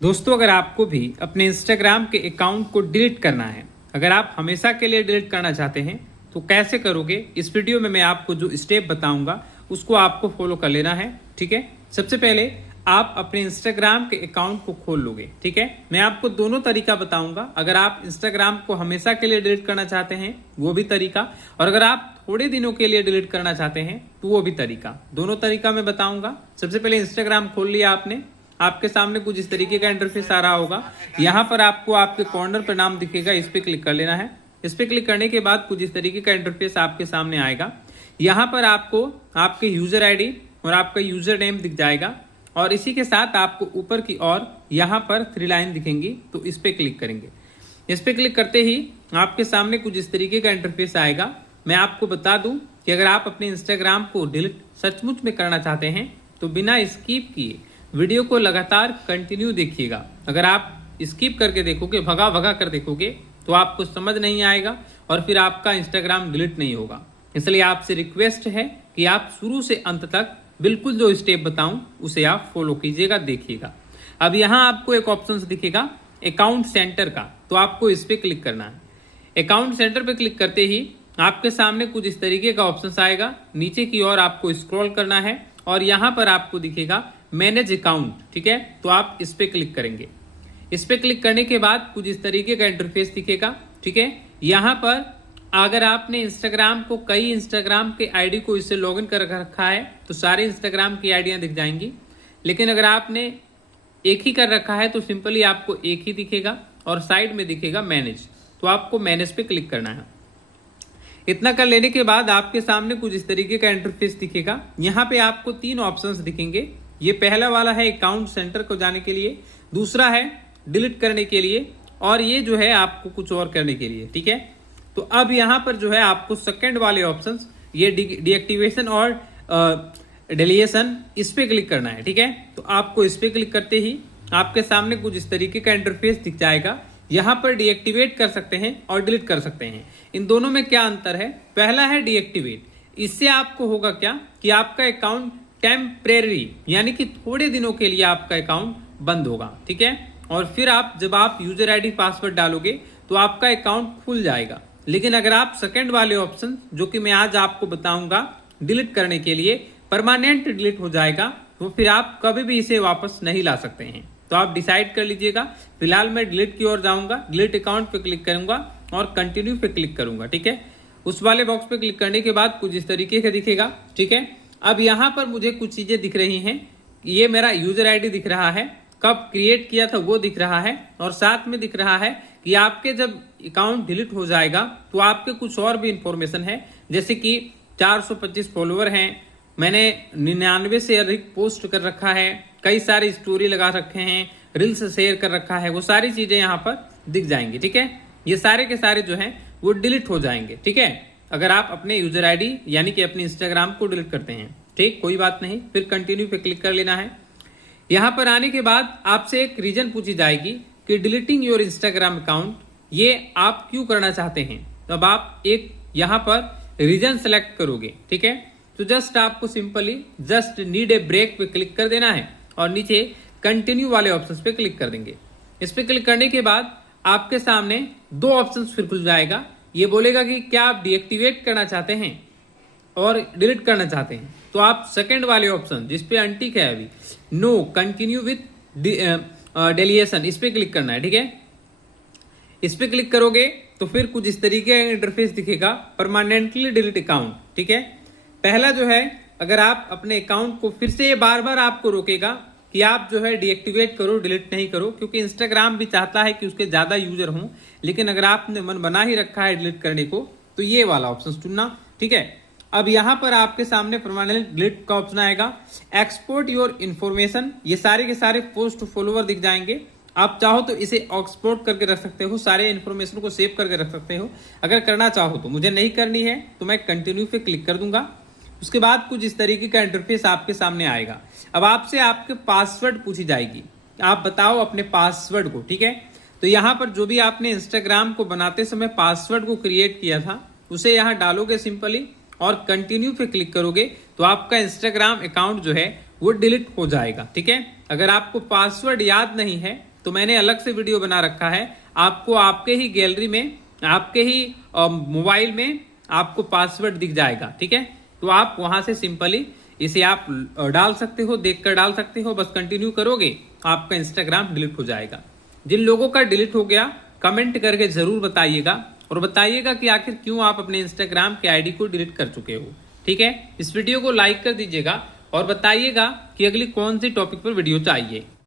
दोस्तों, अगर आपको भी अपने इंस्टाग्राम के अकाउंट को डिलीट करना है, अगर आप हमेशा के लिए डिलीट करना चाहते हैं तो कैसे करोगे, इस वीडियो में मैं आपको जो स्टेप बताऊंगा उसको आपको फॉलो कर लेना है। ठीक है, सबसे पहले आप अपने इंस्टाग्राम के अकाउंट को खोल लोगे। ठीक है, मैं आपको दोनों तरीका बताऊंगा। अगर आप इंस्टाग्राम को हमेशा के लिए डिलीट करना चाहते हैं वो भी तरीका, और अगर आप थोड़े दिनों के लिए डिलीट करना चाहते हैं तो वो भी तरीका। दोनों तरीका मैं बताऊंगा। सबसे पहले इंस्टाग्राम खोल लिया आपने, आपके सामने कुछ इस तरीके का इंटरफेस आ रहा होगा। यहाँ पर आपको आपके कॉर्नर पर नाम दिखेगा, इस पे क्लिक कर लेना है। इस पे क्लिक करने के बाद कुछ इस तरीके का इंटरफेस आपके सामने आएगा। यहाँ पर आपको आपके यूजर आईडी और आपका यूजर नेम दिख जाएगा, और इसी के साथ आपको ऊपर की ओर यहाँ पर 3 लाइन दिखेंगी, तो इस पे क्लिक करेंगे। इस पे क्लिक करते ही आपके सामने कुछ इस तरीके का इंटरफेस आएगा। मैं आपको बता दूं कि अगर आप अपने इंस्टाग्राम को डिलीट सचमुच में करना चाहते हैं तो बिना स्किप किए वीडियो को लगातार कंटिन्यू देखिएगा। अगर आप स्किप करके देखोगे, भगा भगा कर देखोगे, तो आपको समझ नहीं आएगा और फिर आपका इंस्टाग्राम डिलीट नहीं होगा। इसलिए आपसे रिक्वेस्ट है कि आप शुरू से अंत तक बिल्कुल जो स्टेप बताऊं उसे आप फॉलो कीजिएगा, देखिएगा। अब यहाँ आपको एक ऑप्शन दिखेगा अकाउंट सेंटर का, तो आपको इस पे क्लिक करना है। अकाउंट सेंटर पे क्लिक करते ही आपके सामने कुछ इस तरीके का ऑप्शन आएगा। नीचे की ओर आपको स्क्रॉल करना है और यहाँ पर आपको दिखेगा मैनेज अकाउंट। ठीक है, तो आप इस पे क्लिक करेंगे। इस पे क्लिक करने के बाद कुछ इस तरीके का इंटरफेस दिखेगा। ठीक है, यहाँ पर अगर आपने इंस्टाग्राम को कई इंस्टाग्राम के आईडी को इससे लॉगिन कर रखा है तो सारे इंस्टाग्राम की आईडियां दिख जाएंगी। लेकिन अगर आपने एक ही कर रखा है तो सिंपली आपको एक ही दिखेगा और साइड में दिखेगा मैनेज, तो आपको मैनेज पे क्लिक करना है। इतना कर लेने के बाद आपके सामने कुछ इस तरीके का इंटरफेस दिखेगा। यहाँ पे आपको 3 ऑप्शंस दिखेंगे। ये पहला वाला है अकाउंट सेंटर को जाने के लिए, दूसरा है डिलीट करने के लिए, और ये जो है आपको कुछ और करने के लिए। ठीक है, तो अब यहाँ पर जो है आपको सेकंड वाले ऑप्शंस, ये डीएक्टिवेशन और डिलीशन, इस पे क्लिक करना है। ठीक है, तो आपको इस पे क्लिक करते ही आपके सामने कुछ इस तरीके का इंटरफेस दिख जाएगा। यहाँ पर डीएक्टिवेट कर सकते हैं और डिलीट कर सकते हैं। इन दोनों में क्या अंतर है? पहला है डीएक्टिवेट। इससे आपको होगा क्या कि आपका अकाउंट टेम्परेरी यानी कि थोड़े दिनों के लिए आपका अकाउंट बंद होगा। ठीक है, और फिर जब आप यूजर आईडी पासवर्ड डालोगे तो आपका अकाउंट खुल जाएगा। लेकिन अगर आप सेकंड वाले ऑप्शन, जो कि मैं आज आपको बताऊंगा, डिलीट करने के लिए परमानेंट डिलीट हो जाएगा, तो फिर आप कभी भी इसे वापस नहीं ला सकते हैं। तो आप डिसाइड कर लीजिएगा। फिलहाल मैं डिलीट की ओर जाऊंगा, डिलीट अकाउंट पे क्लिक करूंगा और कंटिन्यू पे क्लिक करूंगा। ठीक है, उस वाले बॉक्स पे क्लिक करने के बाद कुछ इस तरीके का दिखेगा। ठीक है, अब यहाँ पर मुझे कुछ चीजें दिख रही हैं। ये मेरा यूजर आईडी दिख रहा है, कब क्रिएट किया था वो दिख रहा है, और साथ में दिख रहा है कि आपके जब अकाउंट डिलीट हो जाएगा तो आपके कुछ और भी इंफॉर्मेशन है, जैसे कि 425 फॉलोअर हैं, मैंने 99 से अधिक पोस्ट कर रखा है, कई सारी स्टोरी लगा रखे हैं, रील्स शेयर कर रखा है, वो सारी चीजें यहाँ पर दिख जाएंगी। ठीक है, ये सारे के सारे जो हैं वो डिलीट हो जाएंगे। ठीक है, अगर आप अपने यूजर आईडी यानी कि अपने इंस्टाग्राम को डिलीट करते हैं। ठीक, कोई बात नहीं, फिर कंटिन्यू पे क्लिक कर लेना है। यहाँ पर आने के बाद आपसे एक रीजन पूछी जाएगी कि डिलीटिंग योर इंस्टाग्राम अकाउंट, ये आप क्यों करना चाहते हैं। तो अब आप एक यहाँ पर रीजन सेलेक्ट करोगे। ठीक है, तो जस्ट आपको simply just need a break पे क्लिक कर देना है और नीचे कंटिन्यू वाले ऑप्शन पे क्लिक कर देंगे। इस पे क्लिक करने के बाद आपके सामने 2 ऑप्शन फिर खुल जाएगा। ये बोलेगा कि क्या आप डीएक्टिवेट करना चाहते हैं और डिलीट करना चाहते हैं, तो आप सेकंड वाले ऑप्शन जिसपे अनटिक है अभी, नो कंटिन्यू विथ डिलीशन, इस पे क्लिक करना है। ठीक है, इस पे क्लिक करोगे तो फिर कुछ इस तरीके का इंटरफेस दिखेगा, परमानेंटली डिलीट अकाउंट। ठीक है, पहला जो है, अगर आप अपने अकाउंट को फिर से, ये बार बार आपको रोकेगा कि आप जो है डीएक्टिवेट करो, डिलीट नहीं करो, क्योंकि इंस्टाग्राम भी चाहता है कि उसके ज्यादा यूजर हों। लेकिन अगर आपने मन बना ही रखा है डिलीट करने को तो ये वाला ऑप्शन चुनना। ठीक है, अब यहाँ पर आपके सामने परमानेंट डिलीट का ऑप्शन आएगा। एक्सपोर्ट योर इन्फॉर्मेशन, ये सारे के सारे पोस्ट फॉलोवर दिख जाएंगे। आप चाहो तो इसे एक्सपोर्ट करके रख सकते हो, सारे इन्फॉर्मेशन को सेव करके रख सकते हो अगर करना चाहो तो। मुझे नहीं करनी है तो मैं कंटिन्यू पे क्लिक कर दूंगा। उसके बाद कुछ इस तरीके का इंटरफेस आपके सामने आएगा। अब आपसे आपके पासवर्ड पूछी जाएगी, आप बताओ अपने पासवर्ड को। ठीक है, तो यहाँ पर जो भी आपने इंस्टाग्राम को बनाते समय पासवर्ड को क्रिएट किया था उसे यहाँ डालोगे सिंपली और कंटिन्यू पे क्लिक करोगे तो आपका इंस्टाग्राम अकाउंट जो है वो डिलीट हो जाएगा। ठीक है, अगर आपको पासवर्ड याद नहीं है तो मैंने अलग से वीडियो बना रखा है। आपको आपके ही गैलरी में, आपके ही मोबाइल में आपको पासवर्ड दिख जाएगा, ठीक है। तो आप वहां से सिंपली इसे आप डाल सकते हो, देखकर डाल सकते हो। बस कंटिन्यू करोगे, आपका इंस्टाग्राम डिलीट हो जाएगा। जिन लोगों का डिलीट हो गया कमेंट करके जरूर बताइएगा, और बताइएगा कि आखिर क्यों आप अपने इंस्टाग्राम के आईडी को डिलीट कर चुके हो, ठीक है। इस वीडियो को लाइक कर दीजिएगा और बताइएगा कि अगली कौन सी टॉपिक पर वीडियो चाहिए।